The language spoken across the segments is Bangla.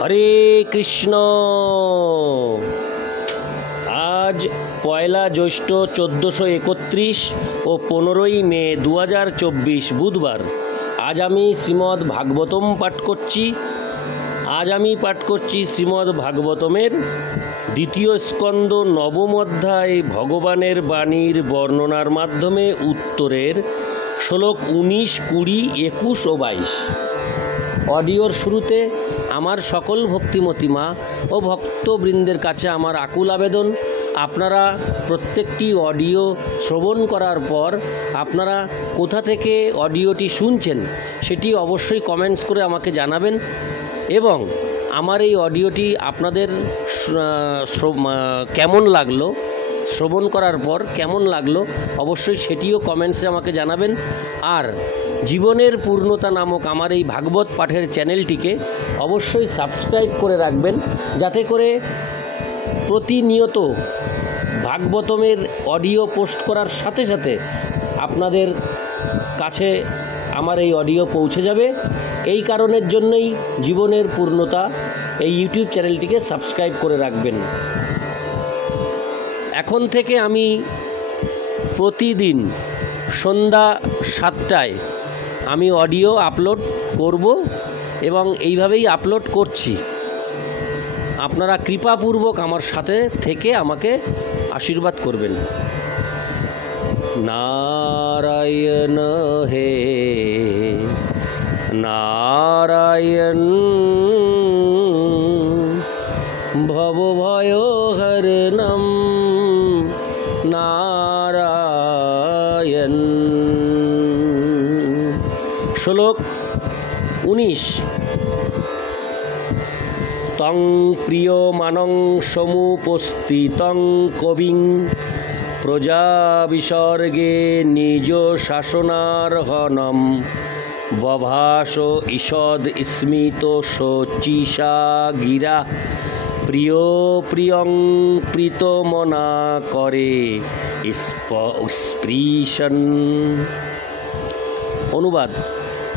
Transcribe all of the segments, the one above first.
হরে কৃষ্ণ। আজ পয়লা জ্যৈষ্ঠ 1431 ও 15ই মে 2024 বুধবার। আজ আমি শ্রীমদ্ ভাগবতম পাঠ করছি। শ্রীমদ্ ভাগবতমের দ্বিতীয় স্কন্দ নবম অধ্যায় ভগবানের বাণীর বর্ণনার মাধ্যমে উত্তরের শ্লোক 19, 20, 21 ও 22। অডিওর শুরুতে আমার সকল ভক্তিমতী মা ও ভক্তবৃন্দের কাছে আমার আকুল আবেদন, আপনারা প্রত্যেকটি অডিও শ্রবণ করার পর আপনারা কোথা থেকে অডিওটি শুনছেন সেটি অবশ্যই কমেন্টস করে আমাকে জানাবেন, এবং আমার এই অডিওটি আপনাদের কেমন লাগলো, শ্রবণ করার পর কেমন লাগলো অবশ্যই সেটিও কমেন্টসে আমাকে জানাবেন। আর জীবনের পূর্ণতা নামক আমার এই ভাগবত পাঠের চ্যানেলটিকে অবশ্যই সাবস্ক্রাইব করে রাখবেন, যাতে করে প্রতিনিয়ত ভাগবতমের অডিও পোস্ট করার সাথে সাথে আপনাদের কাছে আমার এই অডিও পৌঁছে যাবে। এই কারণের জন্যই জীবনের পূর্ণতা এই ইউটিউব চ্যানেলটিকে সাবস্ক্রাইব করে রাখবেন। এখন থেকে আমি প্রতিদিন সন্ধ্যা 7টায় আমি অডিও আপলোড করব এবং এইভাবেই আপলোড করছি। আপনারা কৃপাপূর্বক আমার সাথে থেকে আমাকে আশীর্বাদ করবেন। নারায়ণ হে নারায়ণ, ভবভয়হরণম নারায়ণ। শ্লোক 19। তং প্রিয়মানং সমুপস্থিতং কবিং প্রজাবিসর্গে নিজ শাসনার্হণম বভাস ঈষদ স্মিত শচিষা গিরা প্রিয় প্রিয়ং প্রীতমনা করে স্পৃশন। অনুবাদ: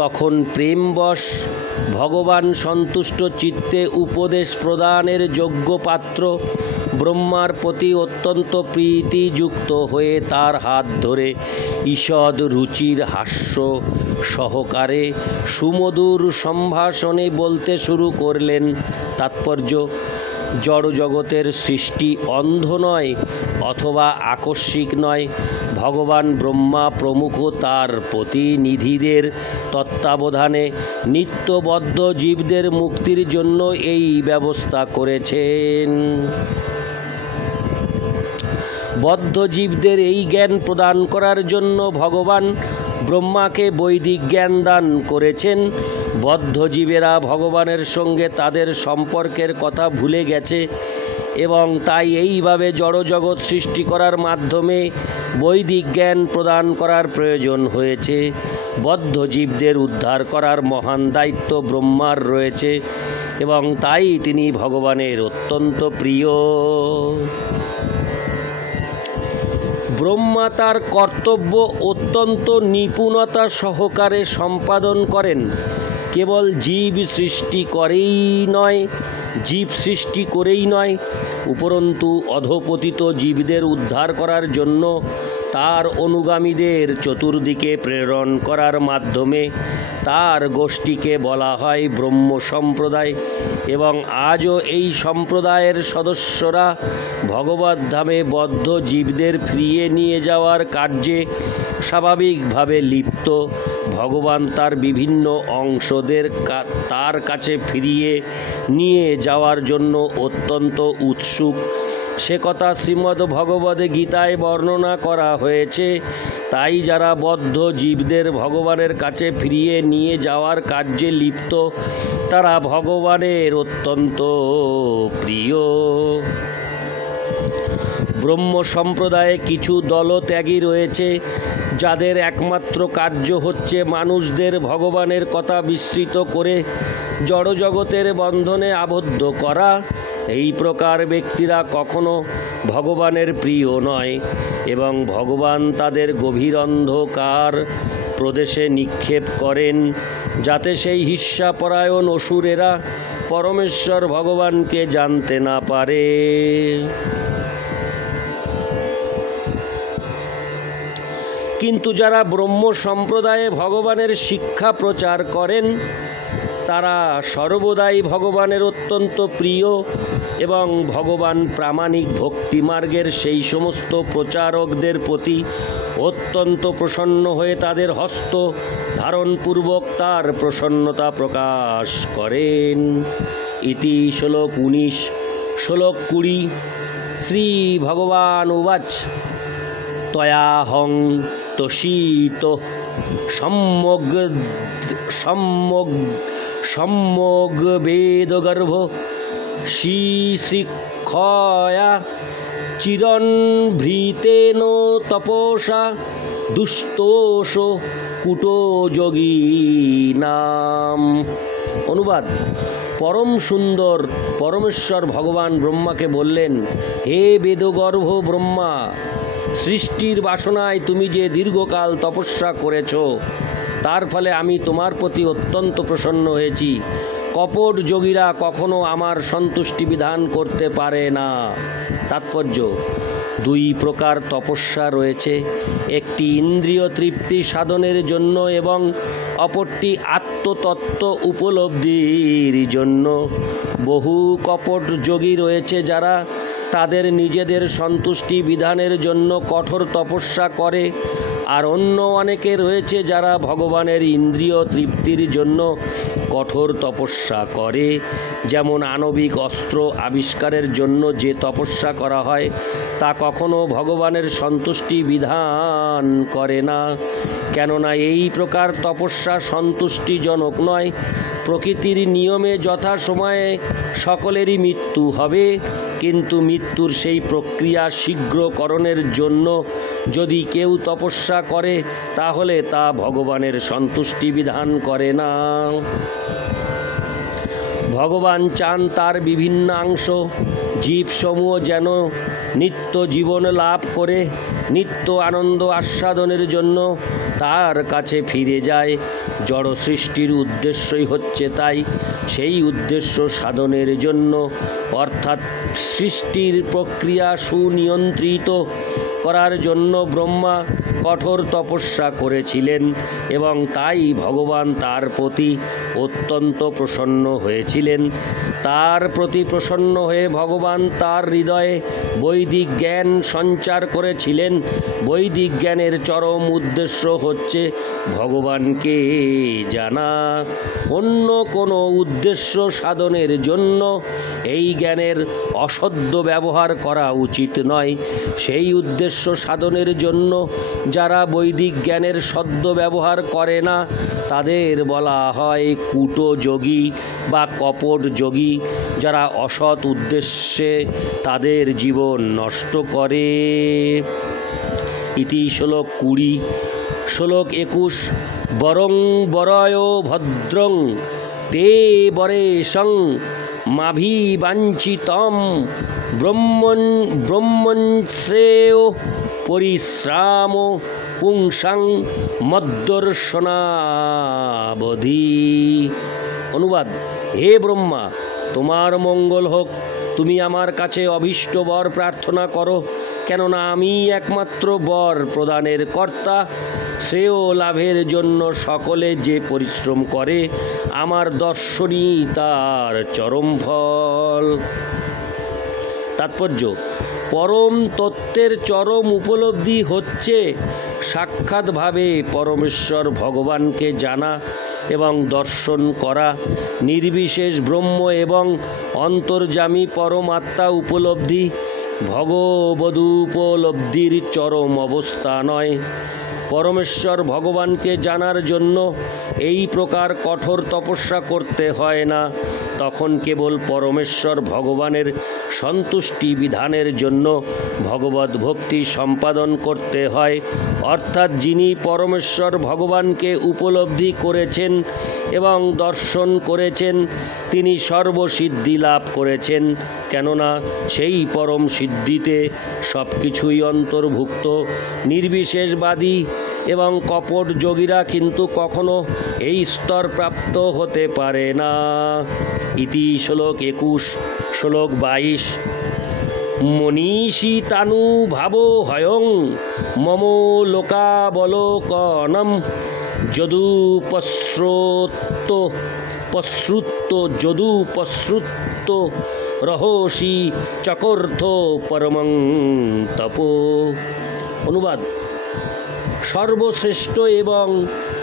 তখন প্রেমবশ ভগবান সন্তুষ্ট চিত্তে উপদেশ প্রদানের যোগ্য পাত্র ব্রহ্মার প্রতি অত্যন্ত প্রীতিযুক্ত হয়ে তার হাত ধরে ঈষদ রুচির হাস্য সহকারে সুমধুর সম্ভাষণে বলতে শুরু করলেন। তাৎপর্য: জড় জগতের সৃষ্টি অন্ধ নয় অথবা আকস্মিক নয়। ভগবান ব্রহ্মা প্রমুখ তার প্রতিনিধিদের তত্ত্বাবধানে নিত্যবদ্ধ জীবদের মুক্তির জন্য এই ব্যবস্থা করেছেন। বদ্ধ জীবদের এই জ্ঞান প্রদান করার জন্য ভগবান ব্রহ্মাকে বৈদিক জ্ঞান দান করেছেন। বদ্ধ জীবেরা ভগবানের সঙ্গে তাদের সম্পর্কের কথা ভুলে গেছে এবং তাই এইভাবে জড়জগৎ সৃষ্টি করার মাধ্যমে বৈদিক জ্ঞান প্রদান করার প্রয়োজন হয়েছে। বদ্ধ জীবদের উদ্ধার করার মহান দায়িত্ব ব্রহ্মার রয়েছে এবং তাই তিনি ভগবানের অত্যন্ত প্রিয়। ব্রহ্মা তার কর্তব্য অত্যন্ত নিপুণতা সহকারে সম্পাদন করেন। কেবল জীব সৃষ্টি করেই নয়, উপরন্তু অধঃপতিত জীবদের উদ্ধার করার জন্য তার অনুগামীদের চতুর্দিকে প্রেরণ করার মাধ্যমে তার গোষ্ঠীকে বলা হয় ব্রহ্ম সম্প্রদায়। এবং আজও এই সম্প্রদায়ের সদস্যরা ভগবদ্ধামে বদ্ধ জীবদের ফিরিয়ে নিয়ে যাওয়ার কার্যে স্বাভাবিকভাবে লিপ্ত। ভগবান তার বিভিন্ন অংশদের তার কাছে ফিরিয়ে নিয়ে যাওয়ার জন্য অত্যন্ত উৎসুক, সে কথা শ্রীমদ্ ভগবদ গীতায় বর্ণনা করা হয়েছে। তাই যারা বদ্ধ জীবদের ভগবানের কাছে ফিরিয়ে নিয়ে যাওয়ার কার্যে লিপ্ত তারা ভগবানের অত্যন্ত প্রিয়। ব্রহ্ম সম্প্রদায়ে কিছু দলত্যাগী রয়েছে, যাদের একমাত্র কার্য হচ্ছে মানুষদের ভগবানের কথা বিস্মৃত করে জড়জগতের বন্ধনে আবদ্ধ করা। এই প্রকার ব্যক্তিরা কখনো ভগবানের প্রিয় নয় এবং ভগবান তাদের গভীর অন্ধকার প্রদেশে নিক্ষেপ করেন, যাতে সেই হিংসাপরায়ণ অসুরেরা পরমেশ্বর ভগবানকে জানতে না পারে। কিন্তু যারা ব্রহ্ম সম্প্রদায়ে ভগবানের শিক্ষা প্রচার করেন, তারা সর্বদাই ভগবানের অত্যন্ত প্রিয় এবং ভগবান প্রামাণিক ভক্তিমার্গের সেই সমস্ত প্রচারকদের প্রতি অত্যন্ত প্রসন্ন হয়ে তাদের হস্ত ধারণপূর্বক তার প্রসন্নতা প্রকাশ করেন। ইতি শ্লোক 19। শ্লোক 20। শ্রী ভগবান উবাচ ত্বয়াহং তোষিত সম্যগ বেদগর্ভ শিশিক্ষয়া চিরন্ভৃতেন তপসা দুস্তোষ কুটোযোগীনাম। অনুবাদ: পরম সুন্দর পরমেশ্বর ভগবান ব্রহ্মাকে বললেন, হে বেদগর্ভ ব্রহ্মা, সৃষ্টির বাসনায় তুমি যে দীর্ঘকাল তপস্যা করেছ, তার ফলে আমি তোমার প্রতি অত্যন্ত প্রসন্ন হয়েছি। কপট যোগীরা কখনো আমার সন্তুষ্টি বিধান করতে পারে না। তাৎপর্য: দুই প্রকার তপস্যা রয়েছে, একটি ইন্দ্রিয় তৃপ্তি সাধনের জন্য এবং অপরটি আত্মতত্ত্ব উপলব্ধির জন্য। বহু কপট যোগী রয়েছে যারা তাদের নিজেদের সন্তুষ্টি বিধানের জন্য কঠোর তপস্যা করে, আর অন্য অনেকে রয়েছে যারা ভগবানের ইন্দ্রিয় তৃপ্তির জন্য কঠোর তপস্যা করে। যেমন আণবিক অস্ত্র আবিষ্কারের জন্য যে তপস্যা করা হয়, তা কখনো ভগবানের সন্তুষ্টি বিধান করে না, কেননা এই প্রকার তপস্যা সন্তুষ্টিজনক নয়। প্রকৃতির নিয়মে যথাসময়ে সকলেরই মৃত্যু হবে, কিন্তু মৃত্যুর সেই প্রক্রিয়া শীঘ্রকরণের জন্য যদি কেউ তপস্যা করে, তাহলে তা ভগবানের সন্তুষ্টি বিধান করে না। ভগবান চান তার বিভিন্নাংশ জীবসমূহ যেন নিত্য জীবন লাভ করে নিত্য আনন্দ আস্বাদনের জন্য তার কাছে ফিরে যায়। জড় সৃষ্টির উদ্দেশ্যই হচ্ছে তাই। সেই উদ্দেশ্য সাধনের জন্য, অর্থাৎ সৃষ্টির প্রক্রিয়া সুনিয়ন্ত্রিত করার জন্য ব্রহ্মা কঠোর তপস্যা করেছিলেন এবং তাই ভগবান তার প্রতি অত্যন্ত প্রসন্ন হয়েছিলেন। তার প্রতি প্রসন্ন হয়ে ভগবান তার হৃদয়ে বৈদিক জ্ঞান সঞ্চার করেছিলেন। বৈদিক জ্ঞানের চরম উদ্দেশ্য হচ্ছে ভগবানকে জানা। অন্য কোনো উদ্দেশ্য সাধনের জন্য এই জ্ঞানের অসদ্য ব্যবহার করা উচিত নয়। সেই উদ্দেশ্য সাধনের জন্য যারা বৈদিক জ্ঞানের সদ্য ব্যবহার করে না, তাদের বলা হয় কূটযোগী বা কপট যোগী, যারা অসৎ উদ্দেশ্যে তাদের জীবন নষ্ট করে। ইতি শ্লোক 20। শ্লোক 21। বরং বরয় ভদ্রং তে বরেশং মাভিবাঞ্ছিতম ব্রহ্মণ্যেয় পরিশ্রাম পুংসাং মদ্দর্শনাবধি। অনুবাদ: হে ব্রহ্মা, তোমার মঙ্গল হোক। তুমি আমার কাছে অভীষ্ট বর প্রার্থনা করো, কেননা আমি একমাত্র বর প্রদানের কর্তা। শ্রেয় লাভের জন্য সকলে যে পরিশ্রম করে, আমার দর্শনই তার চরম ফল। তাৎপর্য: পরম তত্ত্বের চরম উপলব্ধি হচ্ছে সাক্ষাৎভাবে পরমেশ্বর ভগবানকে জানা এবং দর্শন করা। নির্বিশেষ ব্রহ্ম এবং অন্তর্যামী পরমাত্মা উপলব্ধি ভগবদুপলব্ধির চরম অবস্থা নয়। পরমেশ্বর ভগবানকে জানার জন্য এই প্রকার কঠোর তপস্যা করতে হয় না। তখন কেবল পরমেশ্বর ভগবানের সন্তুষ্টি বিধানের জন্য ভগবত ভক্তি সম্পাদন করতে হয়। অর্থাৎ যিনি পরমেশ্বর ভগবানকে উপলব্ধি করেছেন এবং দর্শন করেছেন তিনি সর্বসিদ্ধি লাভ করেছেন, কেননা সেই পরম সিদ্ধিতে সব কিছুই অন্তর্ভুক্ত। নির্বিশেষবাদী এবং কপট যোগীরা কিন্তু কখনো এই স্তর প্রাপ্ত হতে পারে না। ইতি শ্লোক 21। শ্লোক 22। মনীষী তানু ভাবো হয়ং মম লোকাবলোকনম যদুপশ্রুত রহসি চকর্থ পরমং তপো। অনুবাদ: সর্বশ্রেষ্ঠ এবং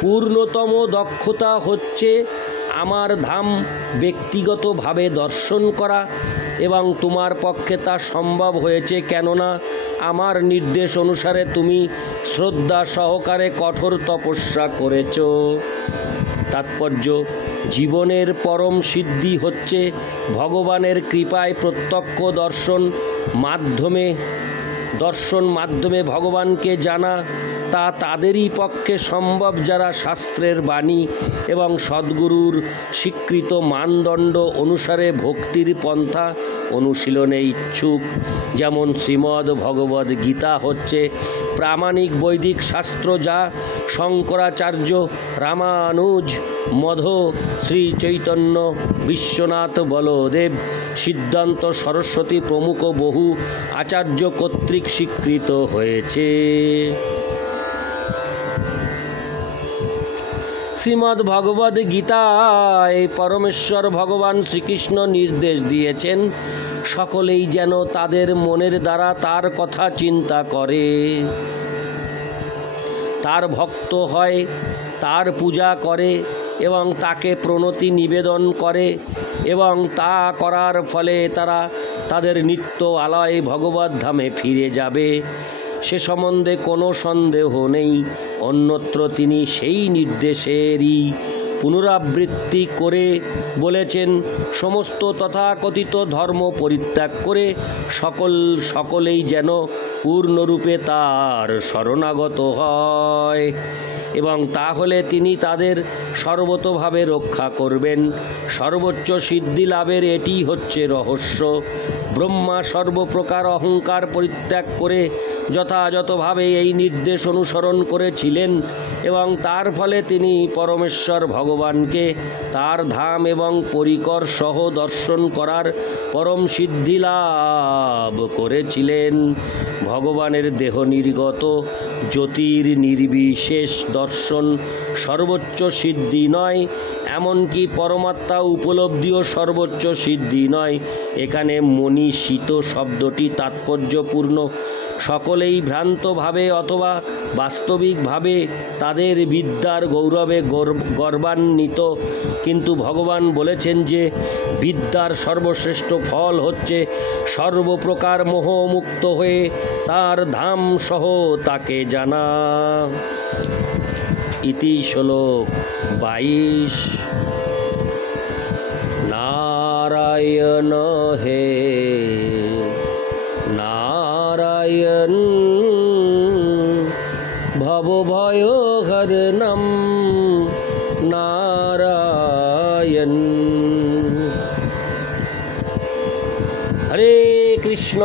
পূর্ণতম দক্ষতা হচ্ছে আমার ধাম ব্যক্তিগতভাবে দর্শন করা, এবং তোমার পক্ষে তা সম্ভব হয়েছে কেননা আমার নির্দেশ অনুসারে তুমি শ্রদ্ধা সহকারে কঠোর তপস্যা করেছ। তাৎপর্য: জীবনের পরম সিদ্ধি হচ্ছে ভগবানের কৃপায় প্রত্যক্ষ দর্শন মাধ্যমে ভগবানকে জানা। তা তাদেরই পক্ষে সম্ভব যারা শাস্ত্রের বাণী এবং সদ্গুরুর স্বীকৃত মানদণ্ড অনুসারে ভক্তির পন্থা অনুশীলনে ইচ্ছুক। যেমন শ্রীমদ্ ভগবদ্ গীতা হচ্ছে প্রামাণিক বৈদিক শাস্ত্র, যা শঙ্করাচার্য, রামানুজ, মধ্ব, শ্রী চৈতন্য, বিশ্বনাথ বলদেব, সিদ্ধান্ত সরস্বতী প্রমুখ বহু আচার্য কর্তৃক স্বীকৃত হয়েছে। শ্রীমদ্ ভগবদ্ গীতায় পরমেশ্বর ভগবান শ্রীকৃষ্ণ নির্দেশ দিয়েছেন সকলেই যেন তাদের মনের দ্বারা তার কথা চিন্তা করে, তার ভক্ত হয়, তার পূজা করে এবং তাকে প্রণতি নিবেদন করে, এবং তা করার ফলে তারা তাদের নিত্য আলয় ভগবত ধামে ফিরে যাবে। সে সম্বন্ধে কোনো সন্দেহ নেই। অন্যত্র তিনি সেই নির্দেশেরই পুনরাবৃত্তি করে বলেছেন, সমস্ত তথাকথিত ধর্ম পরিত্যাগ করে সকলেই যেন পূর্ণরূপে তার শরণাগত হয়, এবং তাহলে তিনি তাদের সর্বতোভাবে রক্ষা করবেন। সর্বোচ্চ সিদ্ধি লাভের এটি হচ্ছে রহস্য। ব্রহ্মা সর্বপ্রকার অহংকার পরিত্যাগ করে যথাযথভাবে এই নির্দেশ অনুসরণ করেছিলেন, এবং তার ফলে তিনি পরমেশ্বর ভগবানকে তার ধাম এবং পরিকর সহ দর্শন করার পরম সিদ্ধি লাভ করেছিলেন। ভগবানের দেহ নির্গত জ্যোতির নির্বিশেষ দর্শন সর্বোচ্চ সিদ্ধি নয়, এমনকি পরমাত্মা উপলব্ধিও সর্বোচ্চ সিদ্ধি নয়। এখানে মনীষিত শব্দটি তাৎপর্যপূর্ণ। সকলেই ভ্রান্তভাবে অথবা বাস্তবিকভাবে তাদের বিদ্যার গৌরবে গর্বান্বিত, কিন্তু ভগবান বলেছেন যে বিদ্যার সর্বশ্রেষ্ঠ ফল হচ্ছে সর্বপ্রকার মোহমুক্ত হয়ে তার ধাম সহ তাকে জানা। ইতি শ্লোক 22। নারায়ণ হে নারায়ণ ভবভয়হরণম নারায়ণ। হরে কৃষ্ণ।